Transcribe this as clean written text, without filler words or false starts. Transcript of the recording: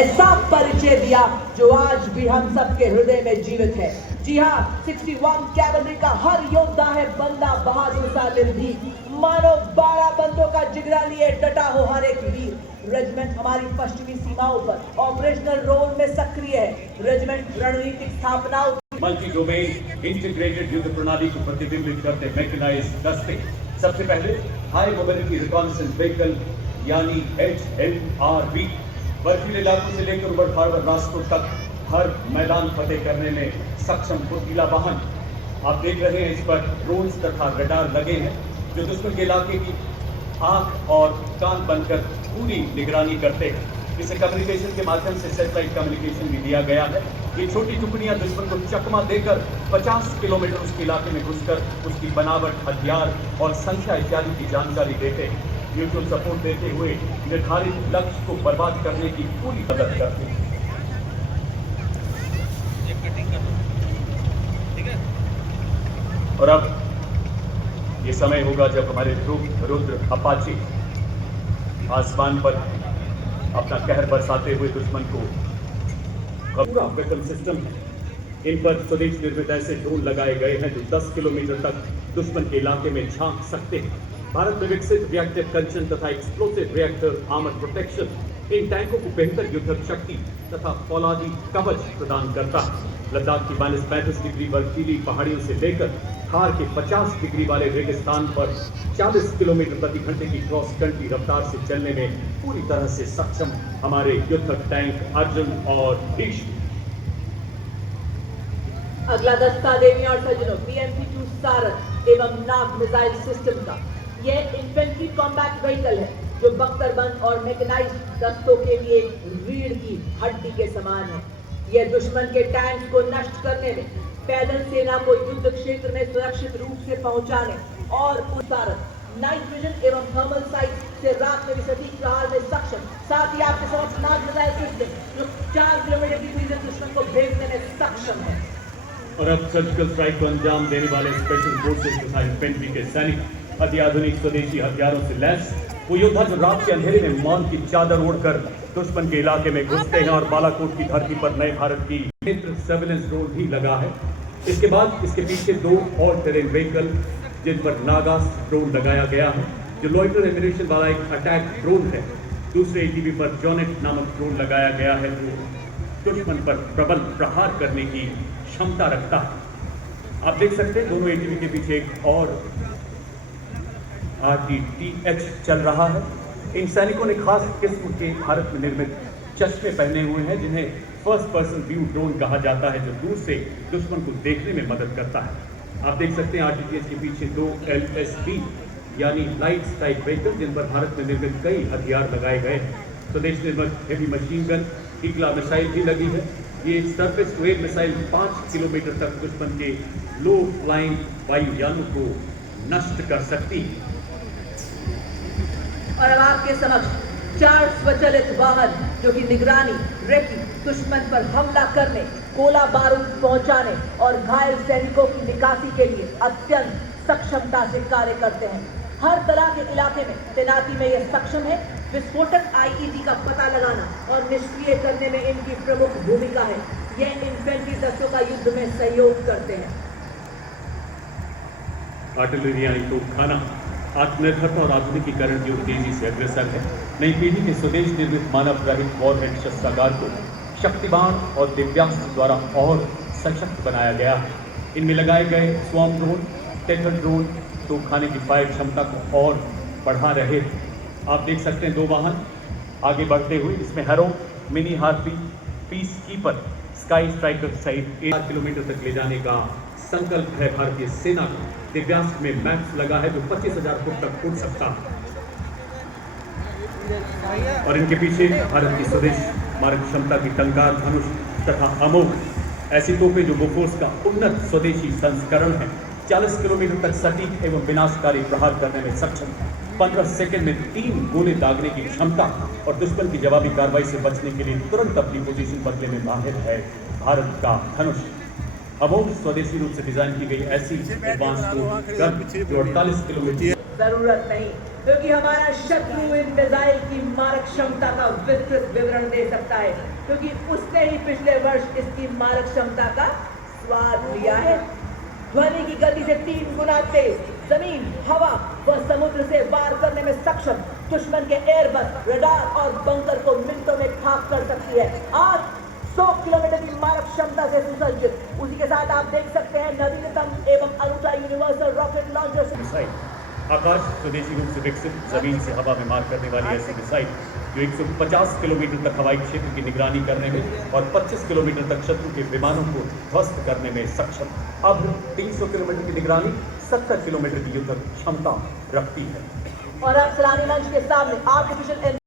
ऐसा परिचय दिया जो आज भी हम सबके हृदय में जीवित है। जी हाँ, 61 कैवलरी का हर योद्धा है बंदा बहादुर सा निर्भीक, मानो 12 बंदों का जिगरा लिए डटा हो हर एक वीर। रेजिमेंट हमारी पश्चिमी सीमाओं पर ऑपरेशनल रोल में सक्रिय है। रेजिमेंट रणनीतिक स्थापनाओं मल्टी डोमेन इंटीग्रेटेड युद्ध प्रणाली को प्रतिबिंबित करते मैकेनाइज्ड दस्ते सबसे पहले हाई मोबिलिटी रिकॉन्नेसेंस व्हीकल यानी HMRV बर्फीले इलाकों से लेकर उबड़-खाबड़ रास्तों तक हर मैदान फतेह करने में सक्षम फुर्तीला वाहन। आप देख रहे हैं इस पर ड्रोन्स तथा रडार लगे हैं जो दुश्मन के इलाके की आंख और कान बनकर पूरी निगरानी करते हैं। इसे कम्युनिकेशन के माध्यम से सैटेलाइट कम्युनिकेशन भी दिया गया है। ये छोटी टुकड़ियां दुश्मन को चकमा देकर 50 किलोमीटर उसके इलाके में घुसकर उसकी बनावट, हथियार और संख्या इत्यादि की जानकारी देते हैं। म्यूचुअल सपोर्ट देते हुए निर्धारित लक्ष्य को बर्बाद करने की पूरी मदद करते हैं। और अब ये समय होगा जब हमारे रुद्र अपाचे आसमान पर अपना कहर बरसाते हुए दुश्मन को पूरा वेपन सिस्टम है। इन पर स्वदेश निर्मित ऐसे ड्रोन लगाए गए हैं जो 10 किलोमीटर तक दुश्मन के इलाके में झांक सकते हैं। भारत में विकसित रिएक्टिव कंचन तथा explosive reactor armour protection in टैंकों को बेहतर युद्धक शक्ति तथा फौलादी कवच प्रदान करता है। लद्दाख की -35 डिग्री बर्फीली पहाड़ियों से लेकर थार के 50 डिग्री वाले रेगिस्तान पर 40 किलोमीटर प्रति घंटे की क्रॉस कंट्री रफ्तार से चलने में पूरी तरह से सक्षम हमारे युद्धक टैंक अर्जुन और भीष्म। अगला दस्ता देवी और सज्जनों PMC-2 सारंग एवं नाग मिसाइल सिस्टम का यह इन्फेंट्री कॉम्बैट व्हीकल है जो बख्तरबंद और मैकेनाइज्ड दस्तों के लिए रीढ़ की हड्डी के समान है। यह दुश्मन के टैंक को नष्ट करने में, पैदल सेना को युद्ध क्षेत्र में सुरक्षित रूप से पहुंचाने और उतारत नाइट विजन एवं थर्मल साइट से रात में भी सटीक प्रहार में सक्षम। साथ ही आपके समक्ष नाग मिसाइल सिस्टम जो 4 किलोमीटर की दूरी से दुश्मन को भेजने में सक्षम है। और अब सर्जिकल स्ट्राइक को अंजाम देने वाले स्पेशल फोर्सेस तथा इन्फेंट्री के सैनिक अत्याधुनिक स्वदेशी हथियारों से लैस वो योद्धा जो रात के अंधेरे में मौन की चादर ओढ़कर दुश्मन के इलाके में घुसते हैं और बालाकोट की धरती पर नए भारत की सर्विलेंस ड्रोन भी लगा है। इसके बाद इसके पीछे 2 और टेरेन व्हीकल जिन पर नागास ड्रोन लगाया गया है जो लॉइटर एमिनेशन वाला एक अटैक ड्रोन है। दूसरे ATV पर जॉनेट नामक ड्रोन लगाया गया है जो दुश्मन पर प्रबल प्रहार करने की क्षमता रखता है। आप देख सकते हैं दोनों ATV के पीछे एक और RTTH चल रहा है। इन सैनिकों ने खास किस्म के भारत में निर्मित चश्मे पहने हुए हैं जिन्हें फर्स्ट पर्सन व्यू ड्रोन कहा जाता है जो दूर से दुश्मन को देखने में मदद करता है। आप देख सकते हैं RTTH के पीछे 2 LSB यानी लाइट स्ट्राइक व्हीकल जिन पर भारत में निर्मित कई हथियार लगाए गए हैं। स्वदेश निर्मित heavy machine gun Igla missile भी लगी है। ये surface to air missile 5 kilometre तक दुश्मन के लो फ्लाइंग वायुयानों को नष्ट कर सकती है। और अब आपके समक्ष 4 स्वचालित वाहन जो कि निगरानी, रेकी, दुश्मन पर हमला करने, गोला बारूद पहुंचाने और घायल सैनिकों की निकासी के लिए अत्यंत सक्षमता से कार्य करते हैं। हर तरह के इलाके में तैनाती में यह सक्षम है। विस्फोटक IED का पता लगाना और निष्क्रिय करने में इनकी प्रमुख भूमिका है। यह इन्फेंट्री दस्तों का युद्ध में सहयोग करते हैं। आर्टिलरी यानी तोपखाना आत्मनिर्भरता और आधुनिकीकरण की ओर तेजी से अग्रसर है। नई पीढ़ी के स्वदेश निर्मित मानव रहित वॉरहेड शस्त्रागार को शक्तिवान और दिव्यास्त्र द्वारा और सशक्त बनाया गया है। इनमें लगाए गए स्वॉर्म ड्रोन, टेथर ड्रोन तोपखाने की फायर क्षमता को और बढ़ा रहे हैं। आप देख सकते हैं 2 वाहन आगे बढ़ते हुए, इसमें harrow, mini harpy, piece keeper, sky striker सहित 1 किलोमीटर तक ले जाने का संकल्प है भारतीय सेना का। दिव्यास्त्र में मैक्स लगा है जो 25,000 फुट तक उड़ सकता है। और इनके पीछे भारत की स्वदेश मारक क्षमता की टंकार धनुष तथा अमोघ ऐसी तोपें जो बोफोर्स का उन्नत स्वदेशी संस्करण है। 40 किलोमीटर तक सटीक एवं विनाशकारी प्रहार करने में सक्षम, 15 सेकंड में 3 गोले दागने की क्षमता और दुश्मन की जवाबी कार्रवाई से बचने के लिए तुरंत अपनी पोजीशन बदलने में माहिर है भारत का धनुष। अमोघ स्वदेशी रूप से डिजाइन की गई ऐसी एडवांस गन जो 48 किलोमीटर जरूरत नहीं, क्योंकि हमारा शत्रु इन मिसाइल की मारक क्षमता का विस्तृत विवरण दे सकता है, क्योंकि उसने ही पिछले वर्ष इसकी मारक क्षमता का स्वाद लिया है। ध्वनि की गति से 3 गुना तेज, जमीन, हवा व समुद्र से वार करने में सक्षम दुश्मन के एयरबस, रडार और बंकर को मिनटों में खाक कर सकती है। आज 100 किलोमीटर की मारक क्षमता से सुसज्जित, उसी के साथ आप देख सकते हैं नवीनतम एवं ultra universal rocket launcher missile Akash स्वदेशी रूप से विकसित जमीन से हवा में मार करने वाली ऐसी मिसाइल जो 150 किलोमीटर तक हवाई क्षेत्र की निगरानी करने में और 25 किलोमीटर तक शत्रु के विमानों को ध्वस्त करने में सक्षम। अब 300 किलोमीटर की निगरानी 70 किलोमीटर की युद्ध क्षमता रखती है। और अब सलामी मंच के सामने आर्टिफिशियल